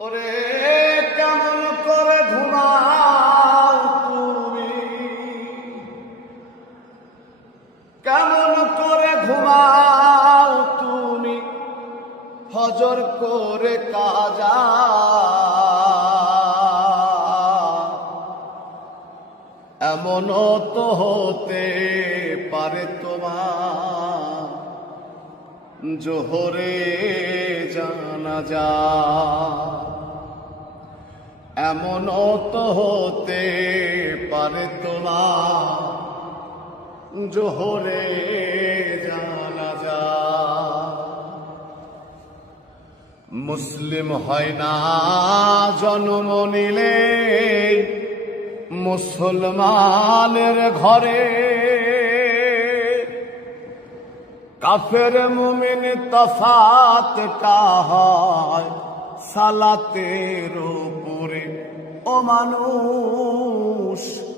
ওরে কেমন করে ঘুমাও তুমি, কেমন করে ঘুমাও তুমি, ফজর করে কাজা। এমনও তো হতে পারে তোমার জোহরে জানাজা, এমনও তো হতে পারে তোমার জোহরে জানাজা। মুসলিম হয় না জন্ম নিলে মুসলমানের ঘরে, কাফের মুমিন তফাত কা হয় সালাতের উপরে। ও মানুষ